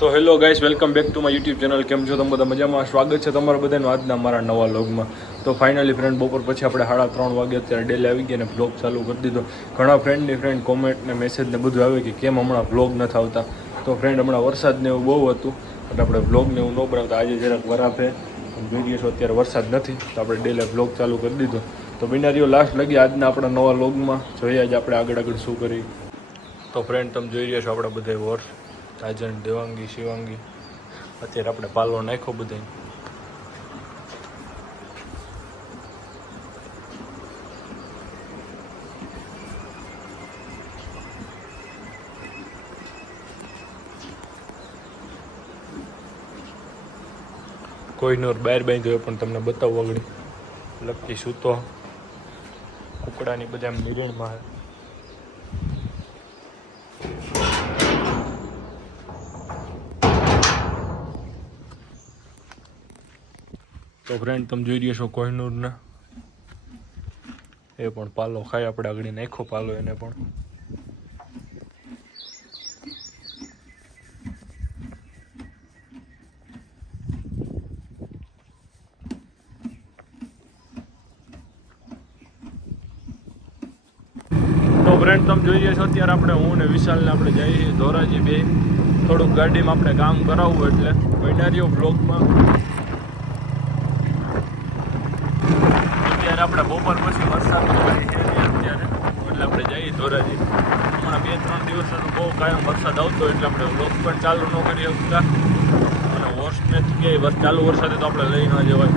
તો hello guys, welcome back to my YouTube channel. કેમ છો તમે બધા? મજામાં? સ્વાગત છે તમારા બધાનું આજના મારા નવા વ્લોગમાં. તો ફાઇનલી ફ્રેન્ડ, બપોર પછી આપણે 3:30 વાગે અત્યારે ડેલી આવી ગયા અને વ્લોગ ચાલુ કરી દીધો. ઘણા ફ્રેન્ડ કોમેન્ટ ને મેસેજ ને બધું આવે કે કેમ હમણાં વ્લોગ નથી આવતા. તો ફ્રેન્ડ, હમણાં વરસાદ ને એવું બહુ હતું એટલે આપણે વ્લોગ ને એવું ન બનાવતા. આજે જરાક વરાપે જોઈએ છો, અત્યારે વરસાદ નથી તો આપણે ડેલી વ્લોગ ચાલુ કરી દીધો. તો બિનારીઓ લાસ્ટ લગી આજના આપણા નવા વ્લોગમાં. જોઈએ આજે આપણે આગળ શું કરી. તો ફ્રેન્ડ, તમે જોઈ રહ્યા છો આપણા બધા વર્ષ રાજન, દેવાંગી, શિવાંગી. અત્યારે આપણે પાલવો નાખ્યો બધા. કોઈનો બહાર બાંધ્યો પણ તમને બતાવવું આગળ. લકી સૂતો કુકડાની બધા નિર્ણયમાં. તો ફ્રેન્ડ, તમે જોઈ રહ્યા છો કોહિનૂરને, એ પણ પાલો ખાય. આપણે આગળ નાખો પાલો એને પણ. તો ફ્રેન્ડ, તમે જોઈ રહ્યા છો અત્યારે આપણે હું ને વિશાલને આપણે જઈએ છીએ ધોરાજી બે. થોડુંક ગાડીમાં આપણે કામ કરાવવું એટલે બન્યા બ્લોગમાં. અત્યારે આપણે બપોર પછી વરસાદ અત્યારે એટલે આપણે જઈએ ધોરાજી. હમણાં 2-3 દિવસનો બહુ કાયમ વરસાદ આવતો એટલે આપણે વ્લોગ પણ ચાલુ ન કરી શકતા. અને હોર્સને કે ચાલુ વરસાદે તો આપણે લઈ ન જવાય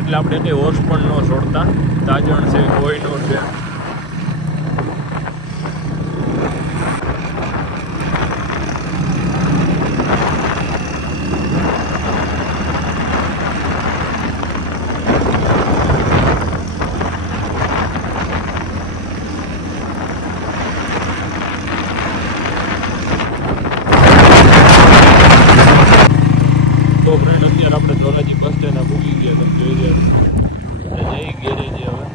એટલે આપણે કંઈ હોર્સ પણ ન છોડતા. તાજણ છે, કોહિનૂર છે. તો ફ્રેન્ડ, અત્યારે આપણે ધોરાજી બસ સ્ટેન્ડ ભૂગી ગયા. તમે જોઈ રહ્યા જઈ ગેરેજ હવે.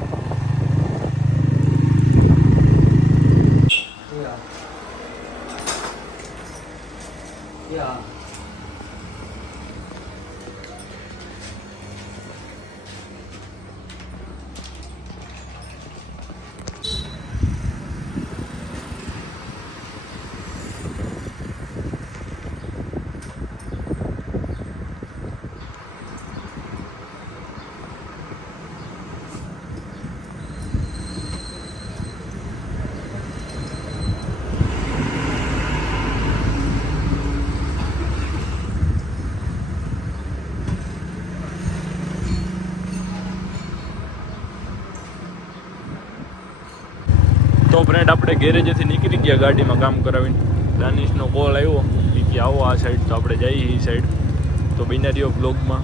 તો ફ્રેન્ડ, આપણે ગેરેજેથી નીકળી ગયા ગાડીમાં કામ કરાવીને. દાનિશનો કોલ આવ્યો કે આવો આ સાઈડ, તો આપણે જઈએ એ સાઈડ. તો બિનારીઓ બ્લોગમાં.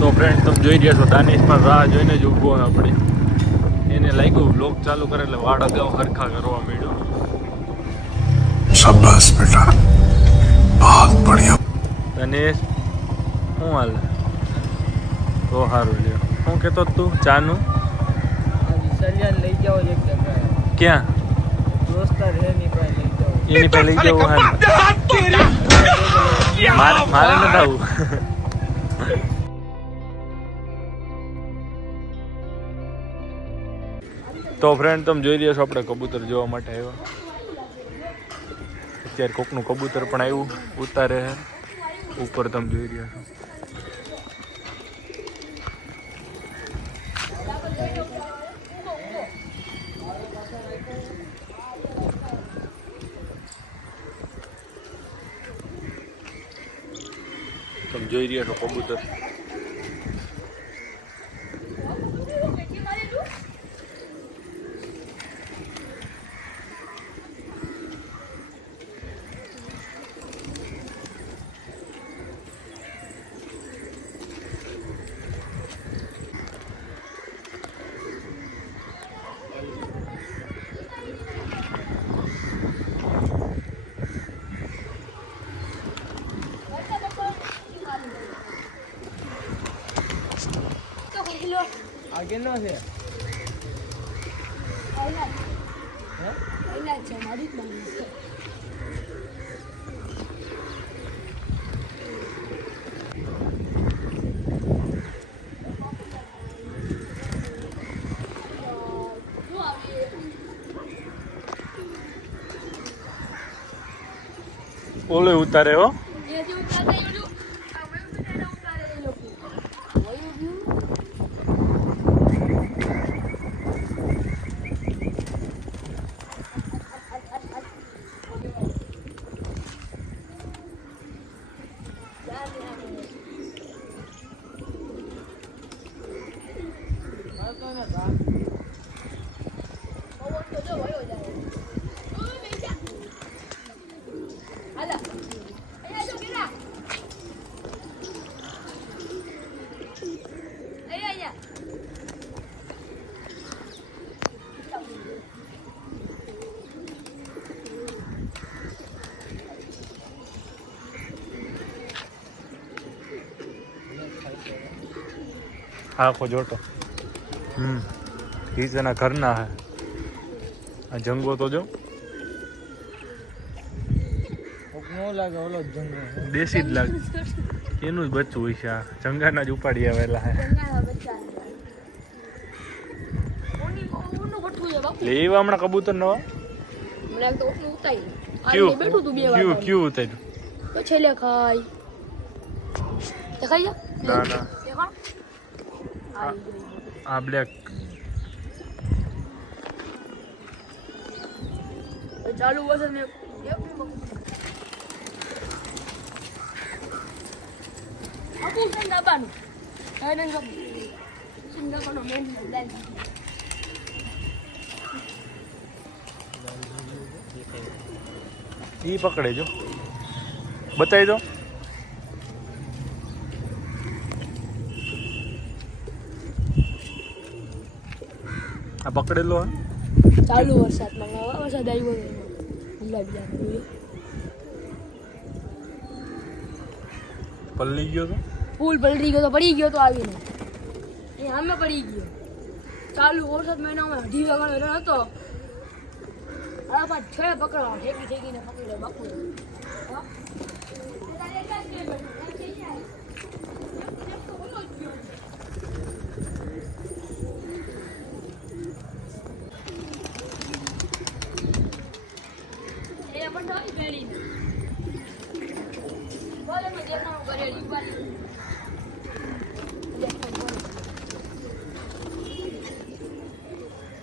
તો ફ્રેન્ડ, તમે જોઈ રહ્યા છો દાનિશ પણ રાહ જોઈને જ ઊભો હોય આપણે. એને લાગ્યું બ્લોગ ચાલુ કરે એટલે વાળ અગાઉ હરખા કરવા માંડ્યો. શાબાશ બેટા, બહુત બઢિયા. દાનિશ, શું હાલ? તો સારું લ્યો. શું કહેતો તું ચાનું? લઈ જાઓ એક જગ્યાએ. ક્યાં? દોસ્તાર હે ની પાસે લઈ જાઓ. એની પાસે લઈ જવું હાલ. મારે નથી આવું. તો ફ્રેન્ડ, તમે જોઈ રહ્યા છો આપણે કબૂતર જોવા માટે આવ્યા. અત્યારે કોકનું કબૂતર પણ આવ્યું ઉતારે ઉપર. તમે જોઈ રહ્યા છો. તમે જોઈ રહ્યા છો કબૂતર. આ કેનો છે હે ઓલે ઉતારે હો આખો જોટો એ તેના ઘરના હે આ જંગો તો જો નો લાગે ઓલો જ જંગલો દેશી જ લાગે એનું જ બચ્ચું હોય છે આ જંગાના જ ઉપાડી આવેલા હે લેવા હમણાં કબૂતર નવા ક્યુ ઉતાર્યું તો છેલ્લે ખાઈ દેખાઈ ના ના આ બ્લેક ચાલુ વસન મેં આપુ સંદાબાનું એને સંદાબાનો મેન લાઈન ઈ પકડે જો બતાવી દો આ પકડેલો હે ચાલુ વરસાદમાં વરસાદ આવ્યો ગુલાબી જાય પલ્લી ગયો તો ફૂલ પલટી ગયો તો પડી ગયો તો આવીને એ સામે પડી ગયો ચાલુ વરસાદ મહિનામાં 2:30 વાગ્યાનો હતો આ પાછ છે પકડવા ઠેકીને પકડે બાપુ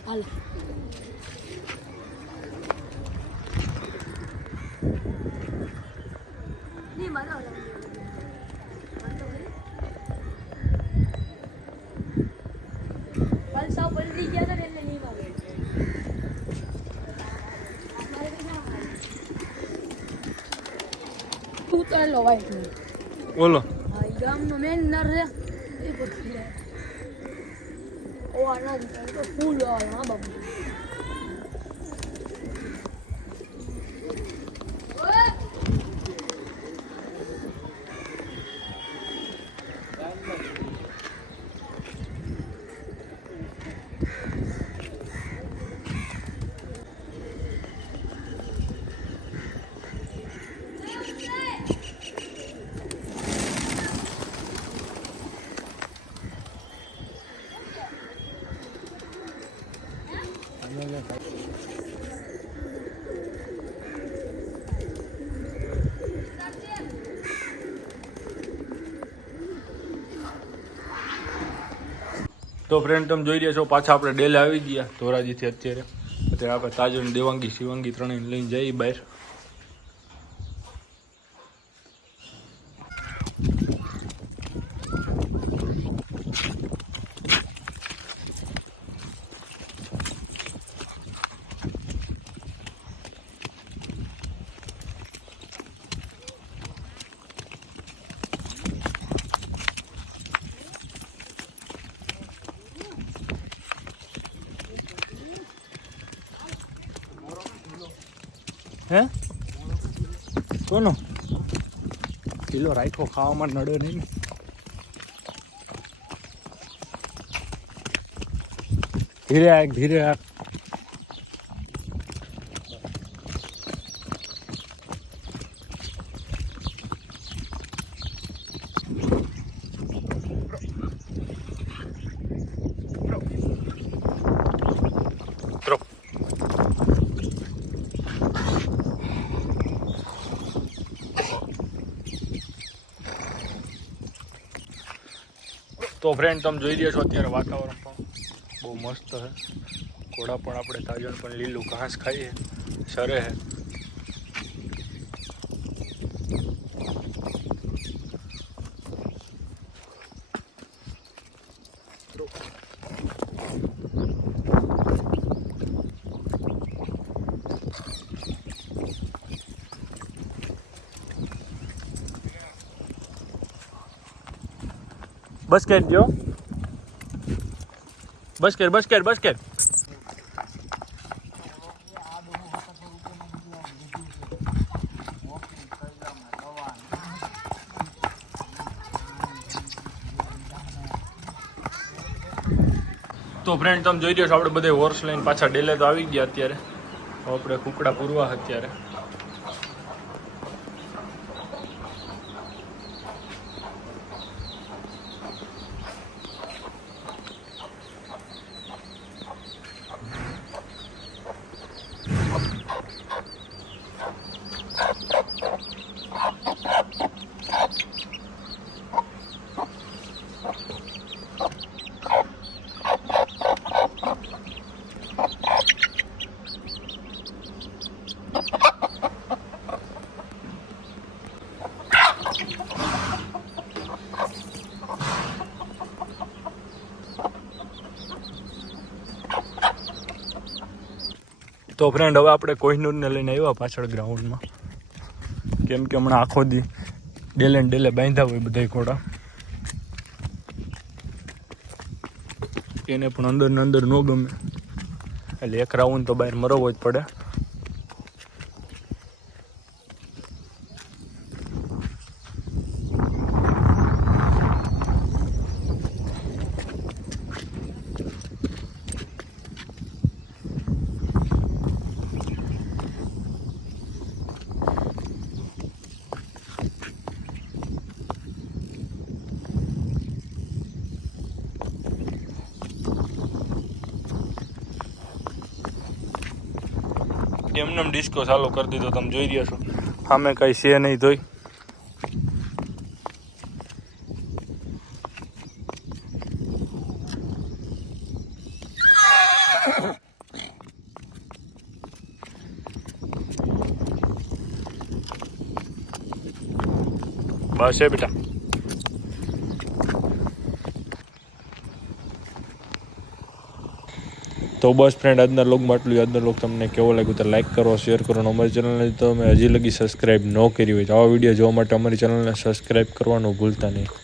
હાલ નહીં મારા કાલ સાવ પલટી ગયા હતા ને એટલે નહીં મારે ઉતારેલો વાઈટ બોલો હા એ ગામનો મેન નર છે એ પછી ઓ આના તો ફૂલ આવે હા બાબુ તો ફ્રેન્ડ તમે જોઈ રહ્યા છો પાછા આપણે ડેલે આવી ગયા ધોરાજીથી અત્યારે આપણે તાજો ને દેવાંગી શિવાંગી ત્રણેય લઈને જઈએ બહાર હે કોનો કિલો રાખ્યો ખાવામાં નડે નહીં ને ધીરે આગ ધીરે આગ. તો ફ્રેન્ડ તમે જોઈ રહ્યા છો અત્યારે વાતાવરણ પણ બહુ મસ્ત છે. ઘોડા પણ આપણે તાજણ પણ લીલું ઘાસ ખાઈએ સરે છે. બસ કર જો, બસ કર બસ કર બસ કર. તો ફ્રેન્ડ તમે જોઈ રહ્યો છો આપણે બધે હોર્સ લઈને પાછા ડેલે તો આવી ગયા. અત્યારે આપણે કુકડા પૂરવા અત્યારે. તો ફ્રેન્ડ હવે આપણે કોહિનૂરને લઈને આવ્યા પાછળ ગ્રાઉન્ડમાં, કેમ કે હમણાં આખો દી ડેલે ને ડેલે બાંધ્યા હોય બધા ઘોડા, એને પણ અંદર ને અંદર ન ગમે એટલે એક રાઉન્ડ તો બહાર મરવો જ પડે. એમને ડિસ્કો ચાલુ કરી દીધો, તમે જોઈ રહ્યા છો સામે કઈ છે નહીં તોય. બસ છે બેટા. તો બસ ફ્રેન્ડ આજના લોગમાં આટલું. આજનો લોગ તમને કેવો લાગ્યો તો લાઈક કરો, શેર કરો. અમારી ચેનલને તો તમે હજી લગી સબસ્ક્રાઈબ ન કરી હોય તો આવા વિડીયો જોવા માટે અમારી ચેનલને સબસ્ક્રાઈબ કરવાનું ભૂલતા નહીં.